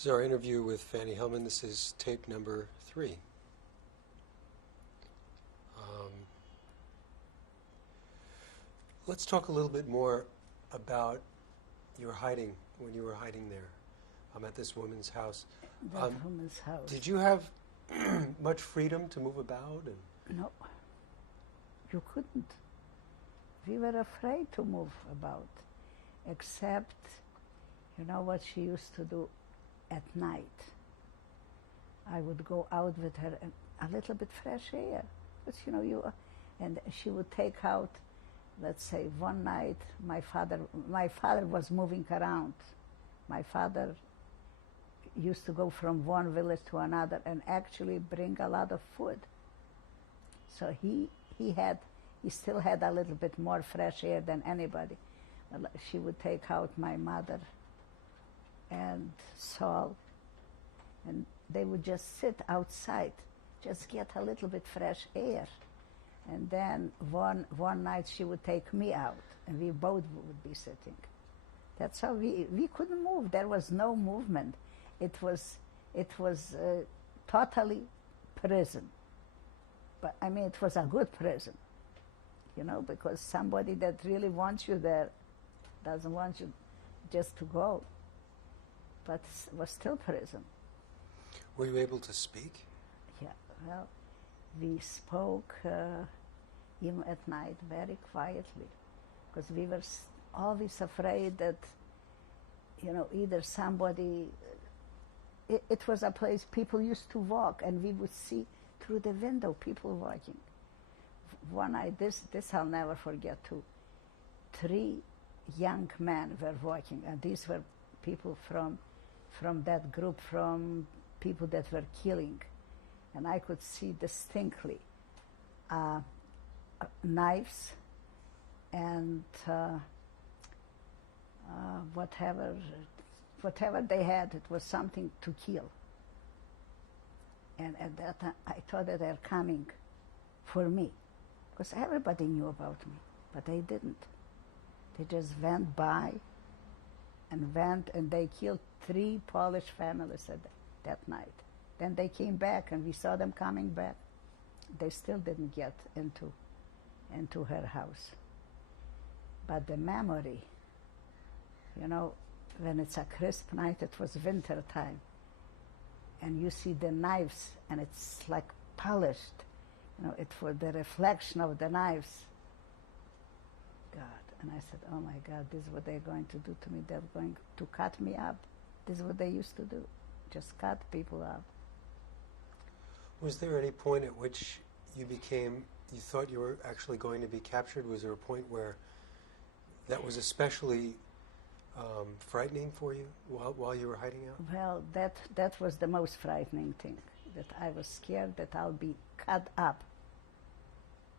This is our interview with Fannie Hellman. This is tape number 3. Let's talk a little bit more about your hiding, when you were hiding there at this woman's house. That woman's house. Did you have much freedom to move about? No, you couldn't. We were afraid to move about, except, you know what she used to do at night? I would go out with her and a little bit fresh air, but and she would take out, let's say, one night, my father was moving around. My father used to go from one village to another and actually bring a lot of food. So he still had a little bit more fresh air than anybody. She would take out my mother and Saul, and they would just sit outside, just get a little bit fresh air. And then one night she would take me out, and we both would be sitting. That's how we couldn't move. There was no movement. It was totally prison. But I mean, it was a good prison, because somebody that really wants you there doesn't want you just to go. But it was still prison. Were you able to speak? Yeah, well, we spoke even at night very quietly, because we were always afraid that, either somebody, it was a place people used to walk, and we would see through the window people walking. One night, this I'll never forget too, 3 young men were walking, and these were people from that group, from people that were killing. And I could see distinctly knives and whatever they had, it was something to kill. And at that time, I thought that they're coming for me, because everybody knew about me, but they didn't. They just went by and they killed 3 Polish families that night. Then they came back, and we saw them coming back. They still didn't get into her house. But the memory, when it's a crisp night, it was winter time, and you see the knives, and it's like polished, it was the reflection of the knives. God, and I said, oh my God, this is what they're going to do to me. They're going to cut me up. This is what they used to do, just cut people up. Was there any point at which you thought you were actually going to be captured? Was there a point where that was especially frightening for you while you were hiding out? Well, that was the most frightening thing, that I was scared that I'll be cut up.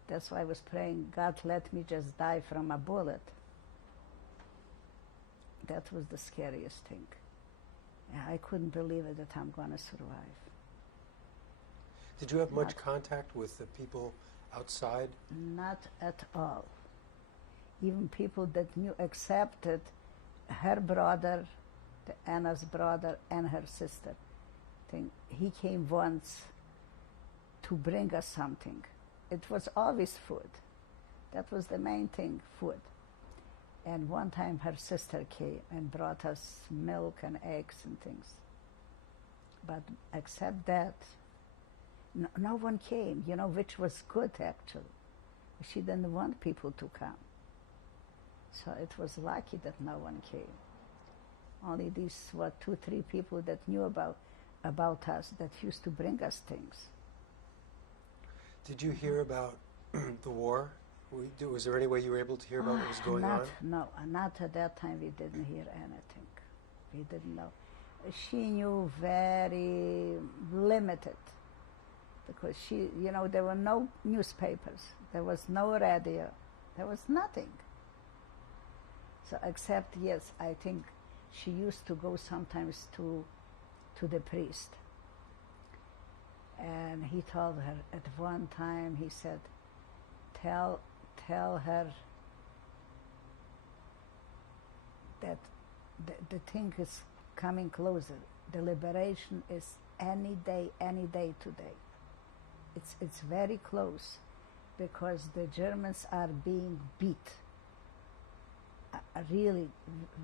That's why I was praying, God, let me just die from a bullet. That was the scariest thing. I couldn't believe it that I'm going to survive. Did you have much contact with the people outside? Not at all. Even people that knew, except that her brother, Anna's brother, and her sister. He came once to bring us something. It was always food. That was the main thing, food. And one time her sister came and brought us milk and eggs and things. But except that, no one came, which was good actually. She didn't want people to come. So it was lucky that no one came. Only these, 2, 3 people that knew about us, that used to bring us things. Did you hear about the war? Was there any way you were able to hear about what was going on? No, not at that time. We didn't hear anything. We didn't know. She knew very limited, because there were no newspapers, there was no radio, there was nothing. So except, yes, I think she used to go sometimes to the priest. And he told her at one time, he said, tell her that the thing is coming closer. The liberation is any day today. It's very close because the Germans are being beat really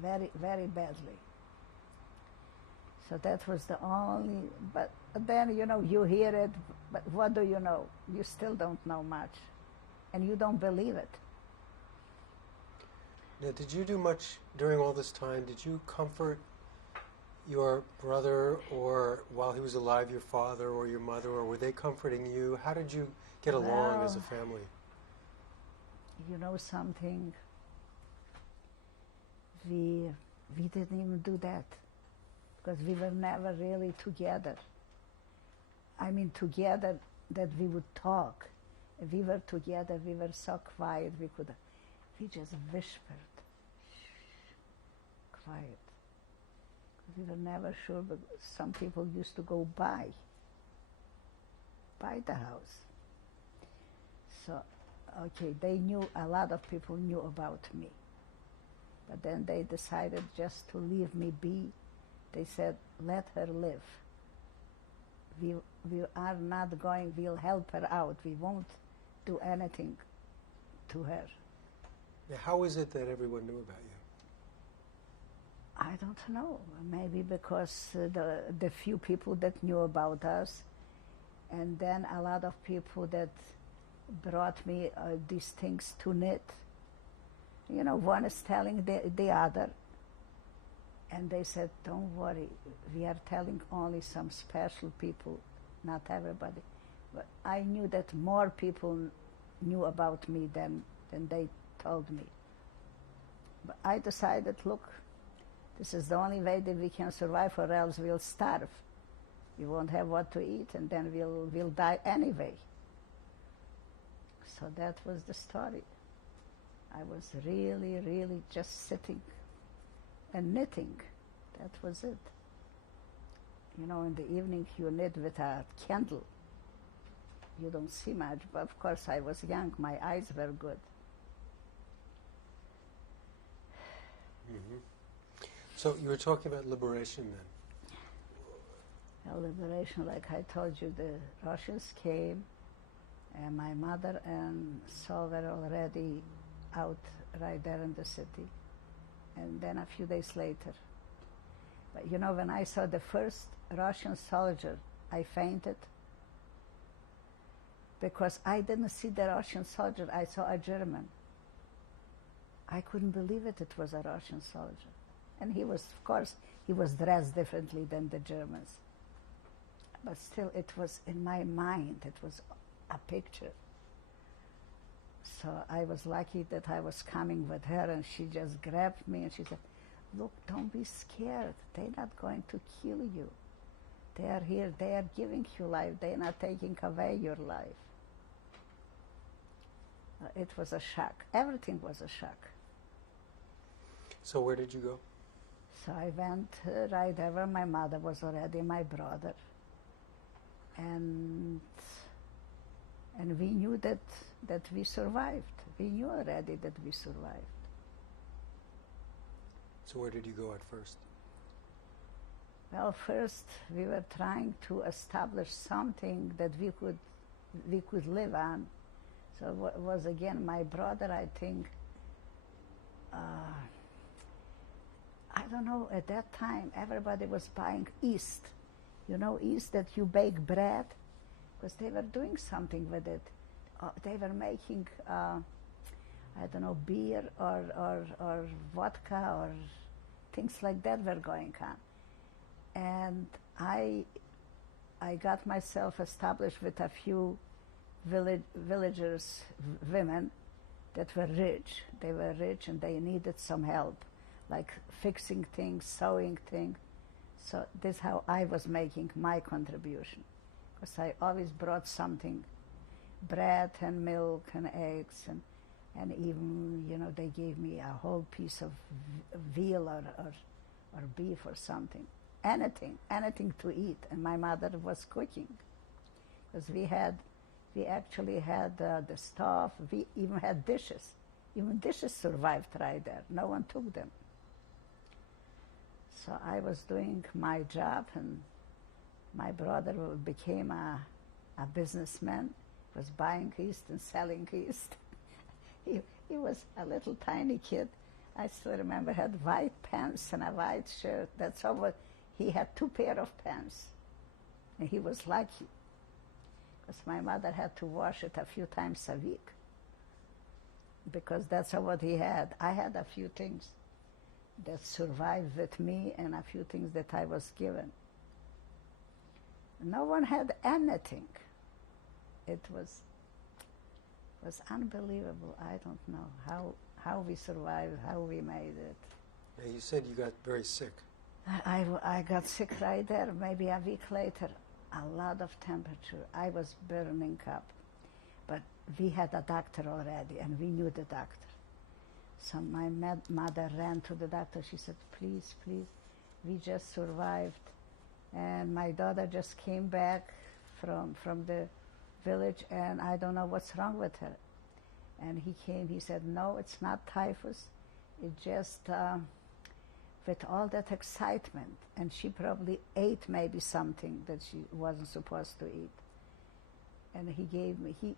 very, very badly. So that was the only, but then, you hear it, but what do you know? You still don't know much, and you don't believe it. Now, did you do much during all this time? Did you comfort your brother, or while he was alive, your father or your mother, or were they comforting you? How did you get along as a family? You know something? We didn't even do that because we were never really together. I mean, together that we would talk. If we were together, we were so quiet, we just whispered. Shh, quiet. We were never sure, but some people used to go by the house. So, okay, a lot of people knew about me. But then they decided just to leave me be. They said, let her live. We are not going, we'll help her out. We won't do anything to her. Now, how is it that everyone knew about you? I don't know. Maybe because the few people that knew about us, and then a lot of people that brought me these things to knit. One is telling the other, and they said, don't worry, we are telling only some special people, not everybody. But I knew that more people knew about me than they told me. But I decided, look, this is the only way that we can survive, or else we'll starve. We won't have what to eat, and then we'll die anyway. So that was the story. I was really, really just sitting and knitting. That was it. In the evening you knit with a candle. You don't see much, but of course I was young. My eyes were good. Mm-hmm. So you were talking about liberation then. Liberation, like I told you, the Russians came, and my mother and Saul were already out right there in the city. And then a few days later. But when I saw the first Russian soldier, I fainted. Because I didn't see the Russian soldier, I saw a German. I couldn't believe it was a Russian soldier. And he was dressed differently than the Germans. But still, it was in my mind, it was a picture. So I was lucky that I was coming with her, and she just grabbed me and she said, look, don't be scared. They're not going to kill you. They are here, they are giving you life. They're not taking away your life. It was a shock. Everything was a shock. So where did you go? So I went right there where my mother was already, my brother. And we knew that we survived. We knew already that we survived. So where did you go at first? Well, first we were trying to establish something that we could live on. So it was again my brother, I think. I don't know, at that time everybody was buying yeast. Yeast that you bake bread, because they were doing something with it. They were making, beer or vodka or things like that were going on. And I got myself established with a few villagers, women that were rich. They were rich and they needed some help, like fixing things, sewing things. So this is how I was making my contribution, because I always brought something, bread and milk and eggs, and even, they gave me a whole piece of veal or beef or something, anything to eat. And my mother was cooking, because we actually had the stove. We even had dishes. Even dishes survived right there. No one took them. So I was doing my job, and my brother became a businessman, was buying yeast and selling yeast. He was a little tiny kid. I still remember had white pants and a white shirt. That's all. He had 2 pair of pants, and he was lucky because my mother had to wash it a few times a week because that's all what he had. I had a few things that survived with me and a few things that I was given. No one had anything. It was unbelievable. I don't know how we survived, how we made it. Now, you said you got very sick. I got sick right there. Maybe a week later, a lot of temperature. I was burning up. But we had a doctor already, and we knew the doctor. So my mother ran to the doctor. She said, please, please, we just survived. And my daughter just came back from the village, and I don't know what's wrong with her. And he came, he said, no, it's not typhus. It just, with all that excitement, and she probably ate maybe something that she wasn't supposed to eat. And he gave me, he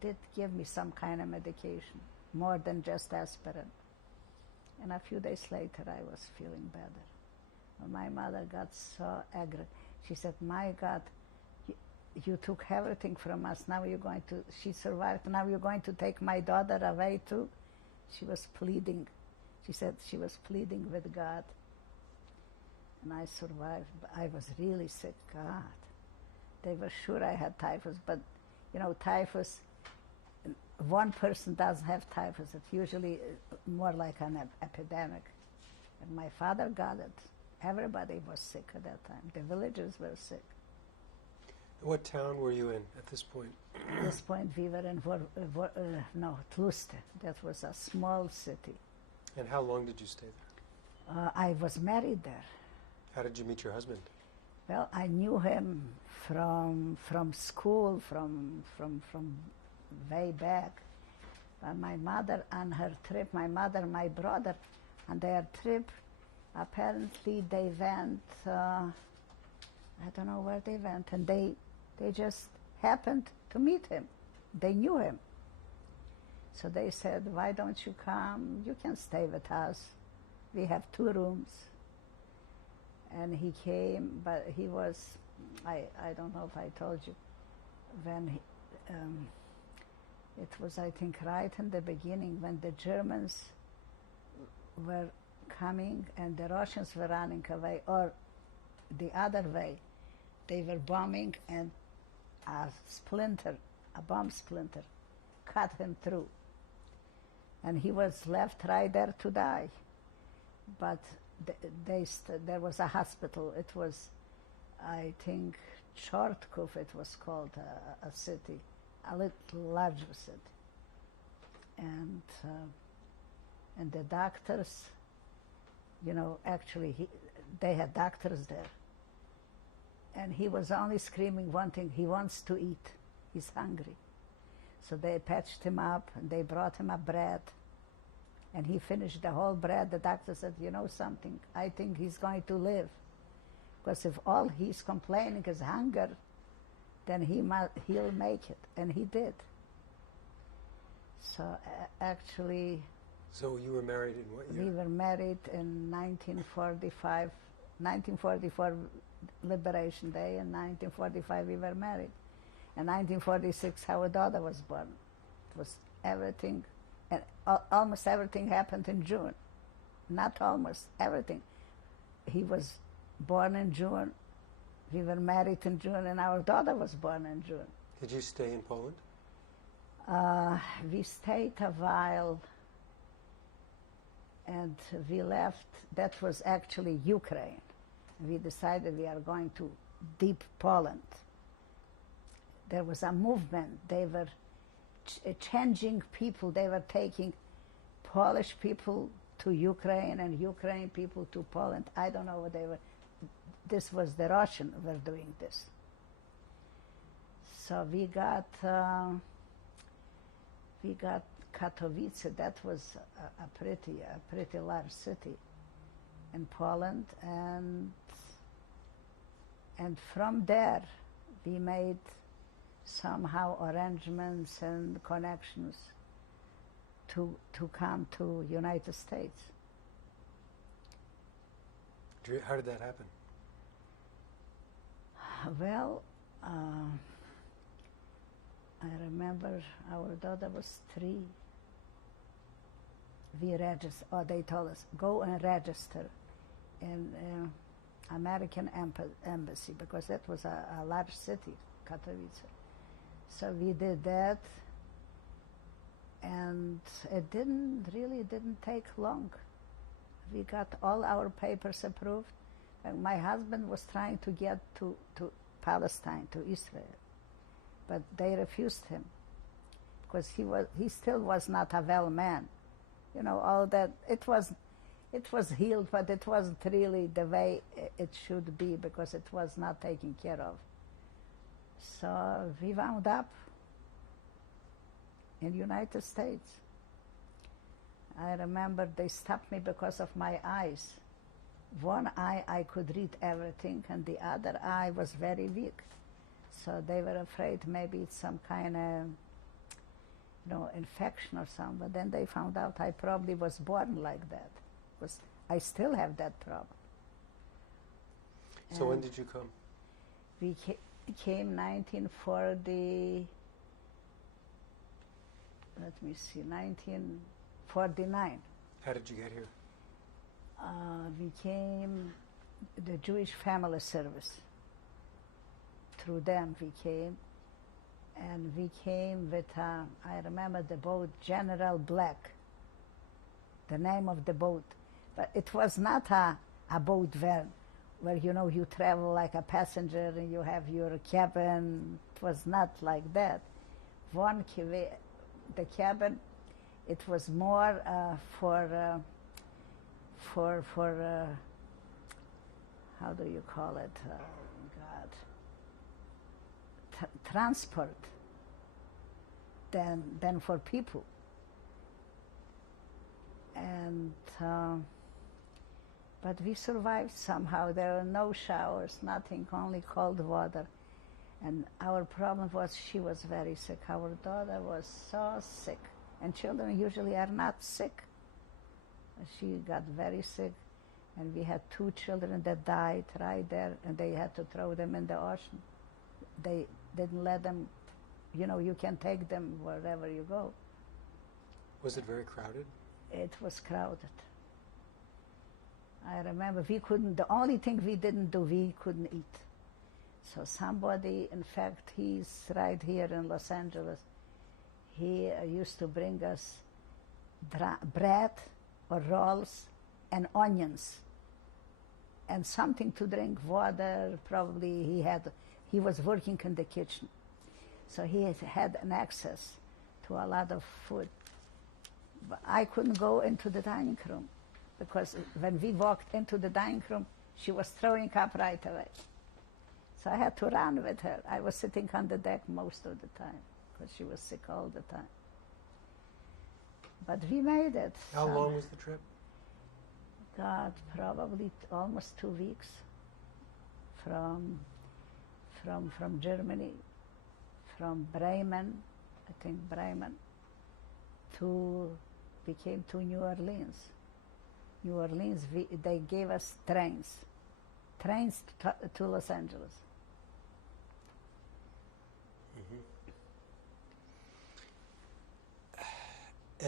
did give me some kind of medication, more than just aspirin. And a few days later, I was feeling better. My mother got so angry. She said, my God, you took everything from us. Now you're going to, she survived. Now you're going to take my daughter away too? She was pleading. She said she was pleading with God. And I survived. I was really sick. God. They were sure I had typhus. But, you know, typhus, one person doesn't have typhus. It's usually more like an epidemic. And my father got it. Everybody was sick at that time. The villagers were sick. What town were you in at this point? At this point, we were in Tluste. That was a small city. And how long did you stay there? I was married there. How did you meet your husband? Well, I knew him from school, from way back. My mother on her trip, my brother, on their trip, apparently they went, I don't know where they went, and they just happened to meet him. They knew him. So they said, why don't you come? You can stay with us. We have 2 rooms. And he came, but he was, I don't know if I told you, when it was, I think, right in the beginning when the Germans were coming and the Russians were running away, or the other way. They were bombing, and a bomb splinter, cut him through. And he was left right there to die. But there was a hospital. It was, I think, Chortkov it was called, a city, a little larger city. And the doctors, you know, actually they had doctors there. And he was only screaming one thing: he wants to eat. He's hungry. So they patched him up, and they brought him a bread. And he finished the whole bread. The doctor said, you know something, I think he's going to live. Because if all he's complaining is hunger, then he'll make it. And he did. So actually... So you were married in what year? We were married in 1945, 1944 Liberation Day, and 1945 we were married. In 1946 our daughter was born. It was everything, and almost everything happened in June. Not almost, everything. He was born in June, we were married in June, and our daughter was born in June. Did you stay in Poland? We stayed a while, and we left. That was actually Ukraine. We decided we are going to deep Poland. There was a movement. They were changing people. They were taking Polish people to Ukraine and Ukraine people to Poland. I don't know what they were. This was the Russian were doing this. So we got Katowice. That was a pretty large city. in Poland, and from there we made somehow arrangements and connections to come to United States. How did that happen? Well, I remember our daughter was 3. We registered, or they told us, go and register in American embassy, because that was a large city, Katowice. So we did that, and it didn't take long. We got all our papers approved. And my husband was trying to get to Palestine, to Israel, but they refused him because he still was not a well man. You know, all that, it was healed, but it wasn't really the way it should be, because it was not taken care of. So we wound up in the United States. I remember they stopped me because of my eyes. One eye I could read everything, and the other eye was very weak. So they were afraid maybe it's some kind of, infection or something. But then they found out I probably was born like that, because I still have that problem. So when did you come? We came 1940. Let me see, 1949. How did you get here? We came, the Jewish Family Service. Through them we came, and we came with, I remember the boat, General Black, the name of the boat. But it was not a boat where you travel like a passenger and you have your cabin. It was not like that. The cabin, it was more for how do you call it? Transport than for people. And but we survived somehow. There were no showers, nothing, only cold water. And our problem was she was very sick. Our daughter was so sick. And children usually are not sick. She got very sick, and we had 2 children that died right there, and they had to throw them in the ocean. They didn't let them, you can take them wherever you go. Was it very crowded? It was crowded. I remember the only thing we didn't do, we couldn't eat. So somebody, in fact, he's right here in Los Angeles, he used to bring us bread or rolls and onions and something to drink, water. Probably he was working in the kitchen, so he had an access to a lot of food. But I couldn't go into the dining room, because when we walked into the dining room, she was throwing up right away. So I had to run with her. I was sitting on the deck most of the time, because she was sick all the time. But we made it. How long was the trip? God, probably almost 2 weeks from Germany, from Bremen, I think Bremen, we came to New Orleans. New Orleans, they gave us trains to Los Angeles. Mm-hmm.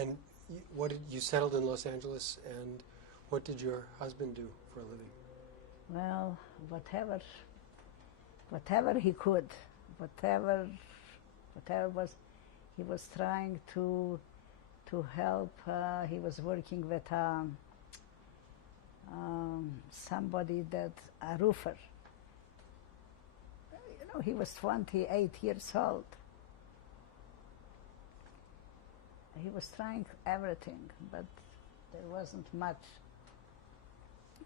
And you settled in Los Angeles, and what did your husband do for a living? Well, whatever he could, whatever was, he was trying to help. He was working with somebody a roofer. He was 28 years old. He was trying everything, but there wasn't much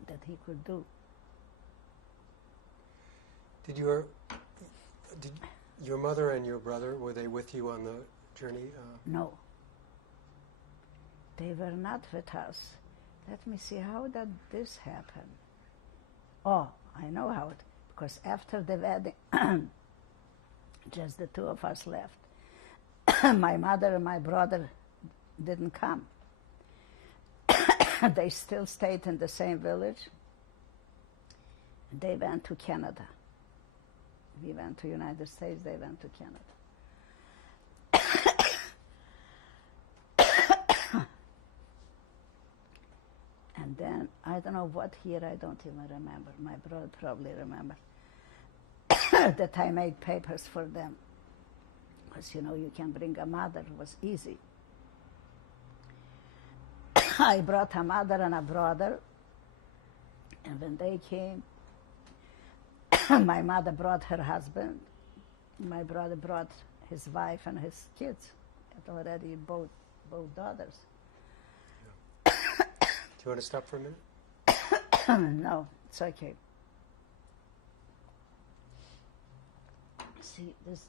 that he could do. Did your mother and your brother, were they with you on the journey? No. They were not with us. let me see, how did this happen? Oh, I know how it, because after the wedding, just the two of us left. My mother and my brother didn't come. They still stayed in the same village. They went to Canada. We went to United States, they went to Canada. And then, I don't know what year, I don't even remember. My brother probably remember that I made papers for them. Because, you know, you can bring a mother, it was easy. I brought a mother and a brother, and when they came, my mother brought her husband, my brother brought his wife and his kids, and already both daughters. Yeah. Do you want to stop for a minute? No, it's okay. See, this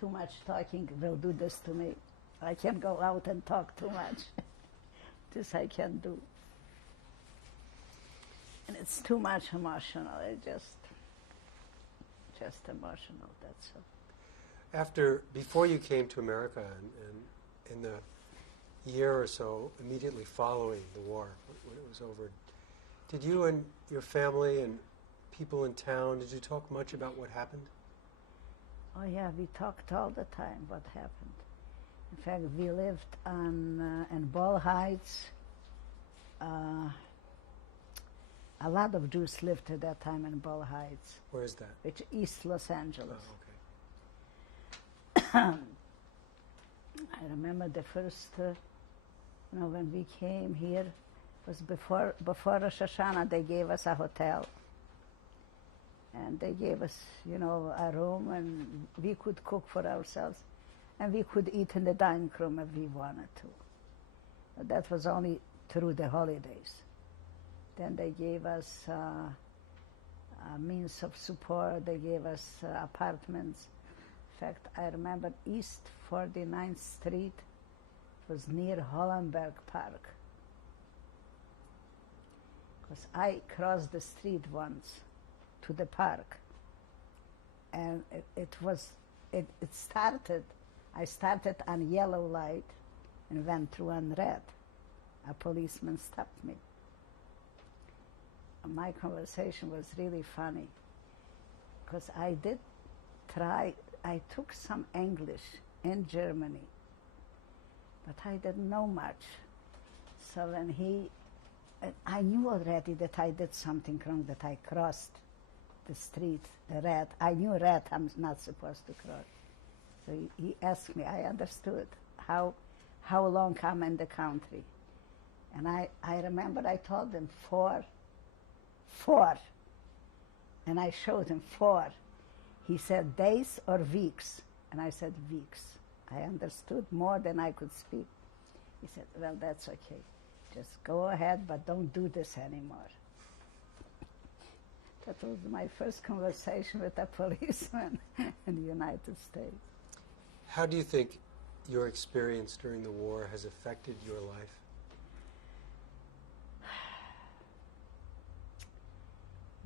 too much talking will do this to me. I can't go out and talk too much. This I can do. And it's too much emotional. It just emotional, that's all. Before you came to America and in the year or so immediately following the war, when it was over, did you and your family and people in town, did you talk much about what happened? Oh yeah, we talked all the time what happened. In fact, we lived in Ball Heights. A lot of Jews lived at that time in Ball Heights. Where is that? Which East Los Angeles. Oh, okay. I remember the first, when we came here, it was before Rosh Hashanah, they gave us a hotel. And they gave us, a room, and we could cook for ourselves. And we could eat in the dining room if we wanted to. But that was only through the holidays. Then they gave us a means of support. They gave us apartments. In fact, I remember East 49th Street was near Hollenberg Park. Because I crossed the street once to the park. And it started, I started on yellow light and went through on red. A policeman stopped me. My conversation was really funny because I took some English in Germany, but I didn't know much. So when I knew already that I did something wrong, that I crossed the street, the red. I knew red I'm not supposed to cross. So he asked me, I understood how long I'm in the country. And I remember I told him four. And I showed him 4. He said days or weeks. And I said weeks. I understood more than I could speak. He said, well, that's okay. Just go ahead, but don't do this anymore. That was my first conversation with a policeman in the United States. How do you think your experience during the war has affected your life?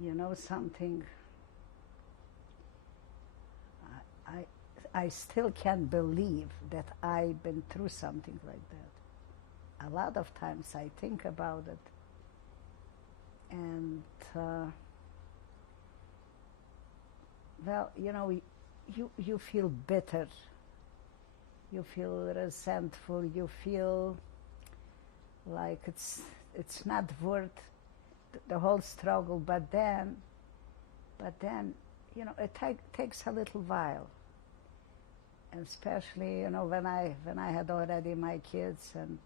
You know something, I still can't believe that I've been through something like that. A lot of times I think about it, and you feel bitter, you feel resentful, you feel like it's not worth the whole struggle, but then it takes a little while, and especially when I had already my kids and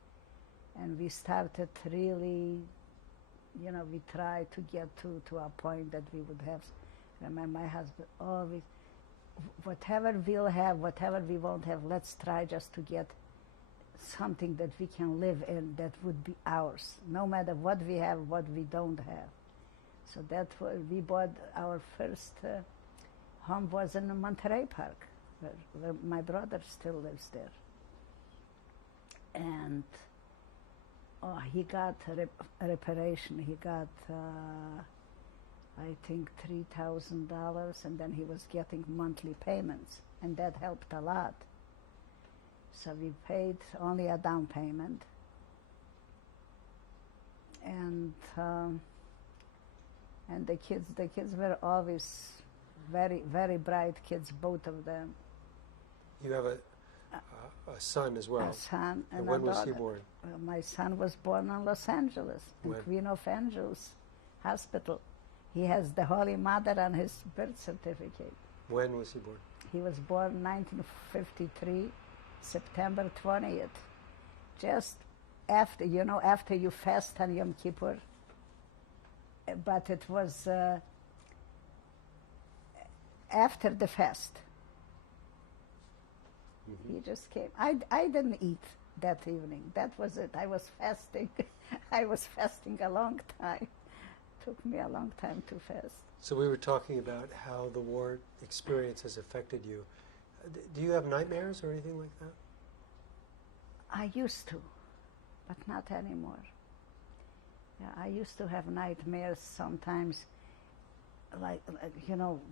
we started really, we tried to get to a point that we would have. Remember, my husband always, whatever we'll have, whatever we won't have, let's try just to get something that we can live in that would be ours, no matter what we have, what we don't have. So we bought our first home was in Monterey Park, where my brother still lives there. And Oh, he got a reparation. He got, I think, $3,000, and then he was getting monthly payments, and that helped a lot. So we paid only a down payment, and the kids were always very, very bright kids, both of them. You have a son as well. A son And a when was he daughter. born? My son was born in Los Angeles, in When? Queen of Angels Hospital. He has the Holy Mother on his birth certificate. When was he born? He was born 1953, September 20th. Just after, after you fast on Yom Kippur. But it was after the fast. Mm-hmm. He just came. I didn't eat that evening. That was it. I was fasting. I was fasting a long time. Took me a long time to fast. So we were talking about how the war experience has affected you. Do you have nightmares or anything like that? I used to, but not anymore. Yeah, I used to have nightmares sometimes, like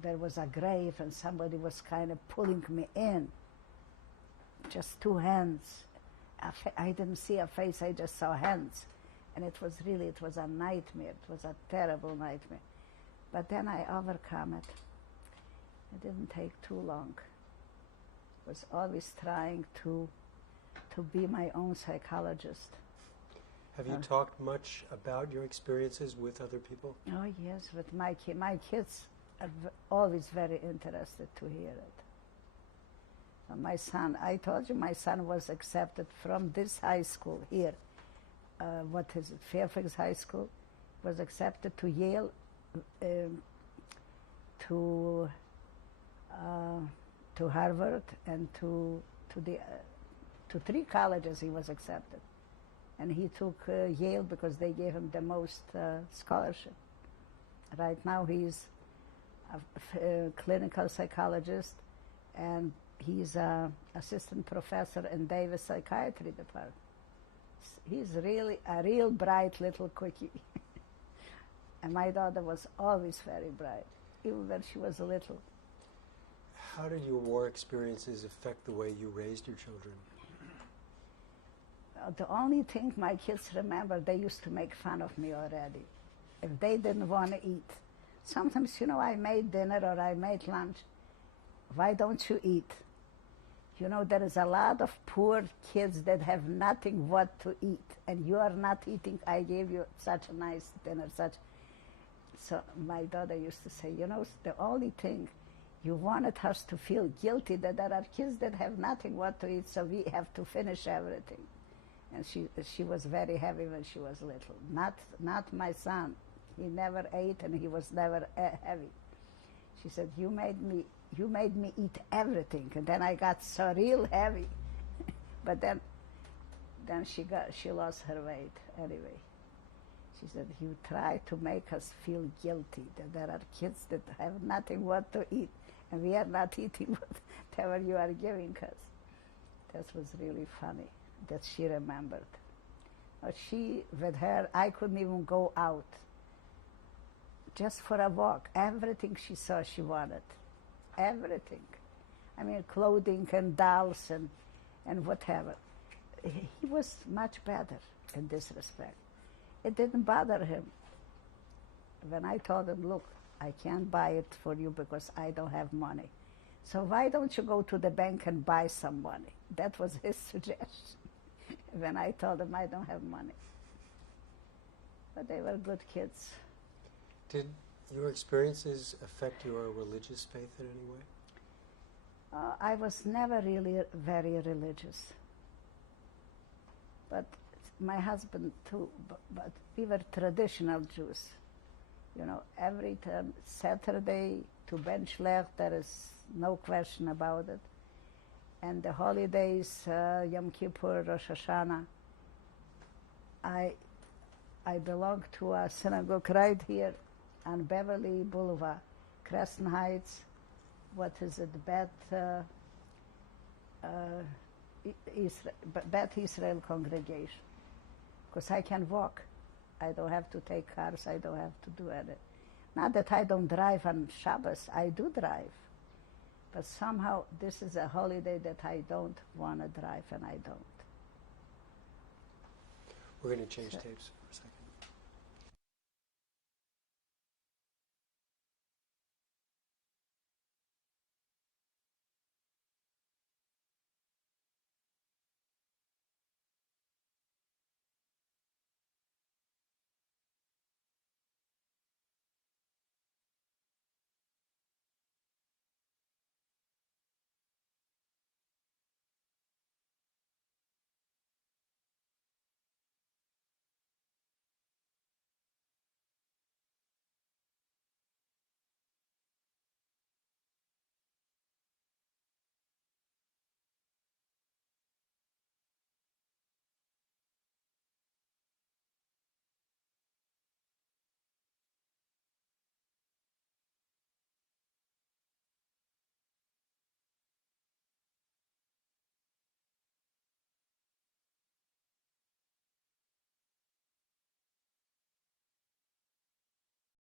there was a grave and somebody was kind of pulling me in. Just two hands. I didn't see a face, I just saw hands. And it was a nightmare. It was a terrible nightmare. But then I overcome it. It didn't take too long. I was always trying to be my own psychologist. Have you talked much about your experiences with other people? Oh yes, with my kids are always very interested to hear it. My son, I told you my son was accepted from this high school here. What is it, Fairfax High School, was accepted to Yale, to Harvard, and to 3 colleges he was accepted. And he took Yale because they gave him the most scholarship. Right now he's a clinical psychologist, and he's an assistant professor in Davis Psychiatry Department. He's really a real bright little quickie. And my daughter was always very bright, even when she was little. How did your war experiences affect the way you raised your children? The only thing my kids remember, they used to make fun of me already. If they didn't want to eat. Sometimes, I made dinner or I made lunch. Why don't you eat? There is a lot of poor kids that have nothing what to eat, and you are not eating. I gave you such a nice dinner, So my daughter used to say, the only thing, you wanted us to feel guilty that there are kids that have nothing what to eat, so we have to finish everything. And she was very heavy when she was little. Not my son. He never ate, and he was never heavy. She said, you made me eat everything, and then I got so real heavy. But then she lost her weight anyway. She said, you try to make us feel guilty that there are kids that have nothing what to eat, and we are not eating whatever you are giving us. That was really funny that she remembered. But with her, I couldn't even go out just for a walk. Everything she saw, she wanted. Everything. I mean, clothing and dolls and whatever. He was much better in this respect. It didn't bother him. When I told him, look, I can't buy it for you because I don't have money. So why don't you go to the bank and buy some money? That was his suggestion when I told him I don't have money. But they were good kids. Did your experiences affect your religious faith in any way? I was never really very religious. But my husband too, but we were traditional Jews. Every time Saturday to Ben Shlech, there is no question about it. And the holidays, Yom Kippur, Rosh Hashanah, I belong to a synagogue right here on Beverly Boulevard, Crescent Heights. What is it? Beth Israel congregation. because I can walk. I don't have to take cars. I don't have to do it. Not that I don't drive on Shabbos. I do drive. But somehow this is a holiday that I don't want to drive, and I don't. We're going to change tapes.